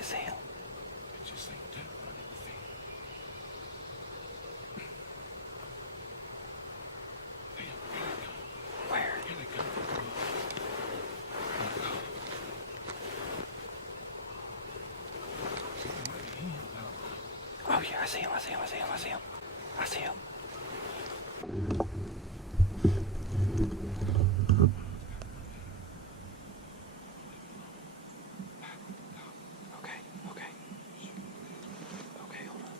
can't see him. It's just like that running thing. Where? Oh yeah, I see him. I see him. I see him. I see him. I see him. Okay. Okay. Okay. Hold on.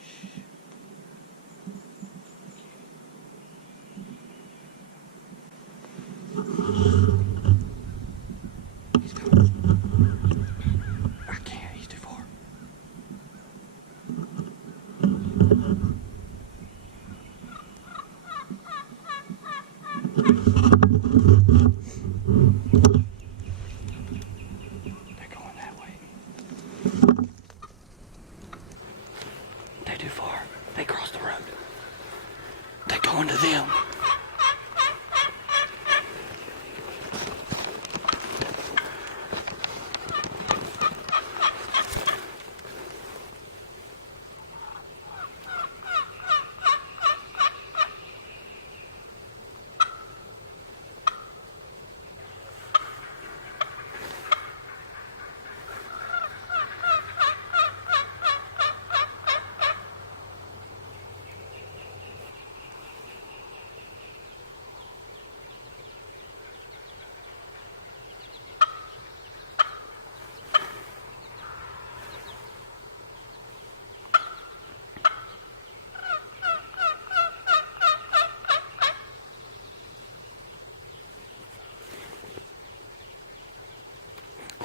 Shh. He's coming. I can't. He's too far. They're going that way. They're too far. They crossed the road. They're going to them.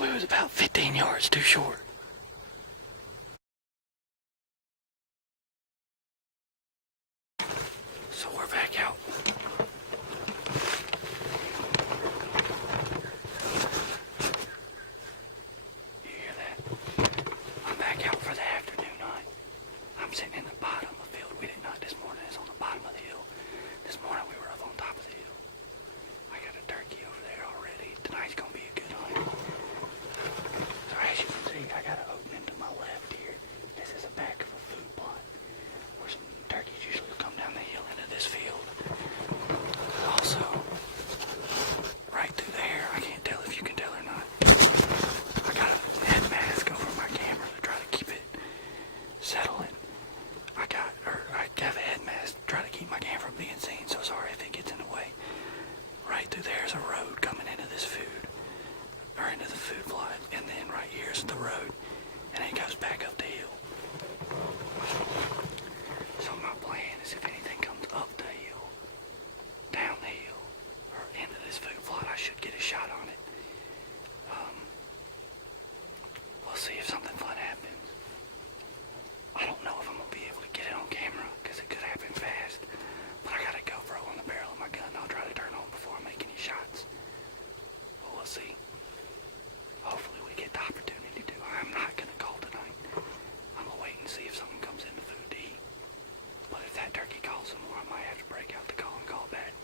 We was about 15 yards too short. So we're back out. You hear that? I'm back out for the afternoon hunt. I'm sitting in the bottom of the field. We didn't hunt this morning. It's on the bottom of the hill. This morning we were up on top of the hill. I got a turkey over there already. Tonight's gonna be a good hunt. So as you can see, I got an opening to my left here. This is the back of a food plot where some turkeys usually come down the hill into this field. Also, right through there, I can't tell if you can tell or not, I got a head mask over my camera to try to keep it settling. I have a head mask to try to keep my camera from being seen, so sorry if it gets in the way. Right through there is a road coming into this food, or into the food plot, and then right here is the road, and it goes back up the hill. So my plan is if anything comes up the hill, down the hill, or into this food plot, I should get a shot on it. We'll see if something fun happens. I don't know if I'm going to be able to get it on camera, because it could happen fast, but I got a GoPro on the barrel of my gun. I'll try to turn on before I make any shots. But we'll see. Hopefully we get the opportunity to. I'm not going to call tonight. I'm going to wait and see if something comes in the food to eat. But if that turkey calls some more, I might have to break out the call and call back.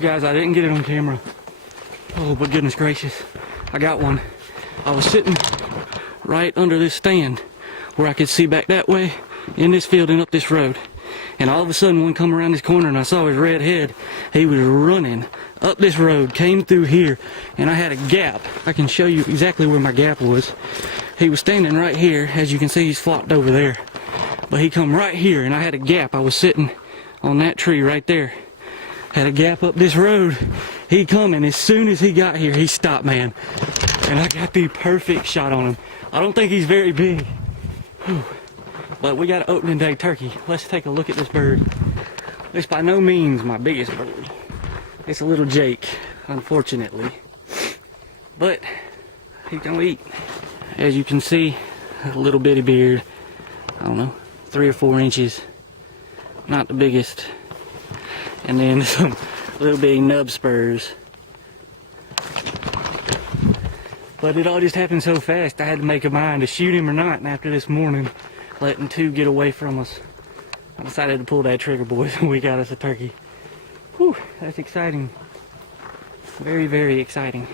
Guys, I didn't get it on camera. Oh, but goodness gracious, I got one. I was sitting right under this stand where I could see back that way in this field and up this road. And all of a sudden, one come around this corner and I saw his red head. He was running up this road, came through here, and I had a gap. I can show you exactly where my gap was. He was standing right here. As you can see, he's flopped over there. But he come right here, and I had a gap. I was sitting on that tree right there. Had a gap up this road. He coming. As soon as he got here, he stopped, man. And I got the perfect shot on him. I don't think he's very big. Whew. But we got an opening day turkey. Let's take a look at this bird. It's by no means my biggest bird. It's a little Jake, unfortunately. But he's gonna eat. As you can see, a little bitty beard. I don't know, 3 or 4 inches. Not the biggest. And then some little bitty nub spurs. But it all just happened so fast, I had to make a mind to shoot him or not. And after this morning, letting 2 get away from us, I decided to pull that trigger, boys, and we got us a turkey. Whew, that's exciting. Very, very exciting.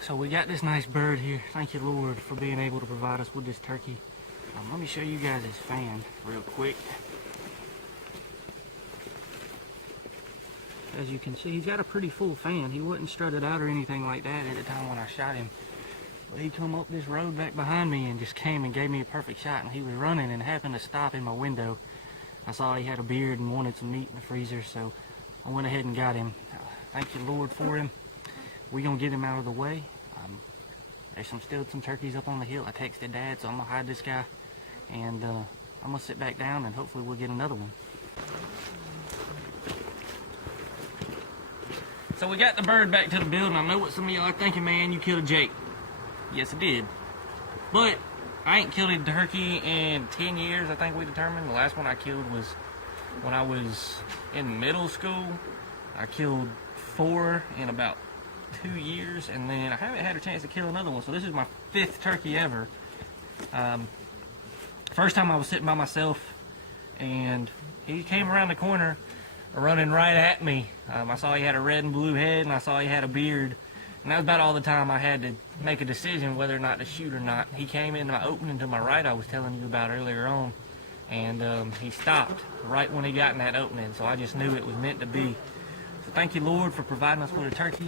So we got this nice bird here. Thank you, Lord, for being able to provide us with this turkey. Let me show you guys his fan real quick. As you can see, he's got a pretty full fan. He wasn't strutted out or anything like that at the time when I shot him. But he come up this road back behind me and just came and gave me a perfect shot. And he was running and happened to stop in my window. I saw he had a beard and wanted some meat in the freezer, so I went ahead and got him. Thank you, Lord, for him. We're going to get him out of the way. There's still some turkeys up on the hill. I texted Dad, so I'm going to hide this guy. And I'm going to sit back down and hopefully we'll get another one. So we got the bird back to the building. I know what some of y'all are thinking, man, you killed a Jake. Yes, I did. But I ain't killed a turkey in 10 years, I think we determined. The last one I killed was when I was in middle school. I killed 4 in about 2 years, and then I haven't had a chance to kill another one. So this is my 5th turkey ever. First time I was sitting by myself, and he came around the corner running right at me. I saw he had a red and blue head, and I saw he had a beard. And that was about all the time I had to make a decision whether or not to shoot or not. He came into my opening to my right I was telling you about earlier on, and he stopped right when he got in that opening. So I just knew it was meant to be. So thank you, Lord, for providing us with a turkey.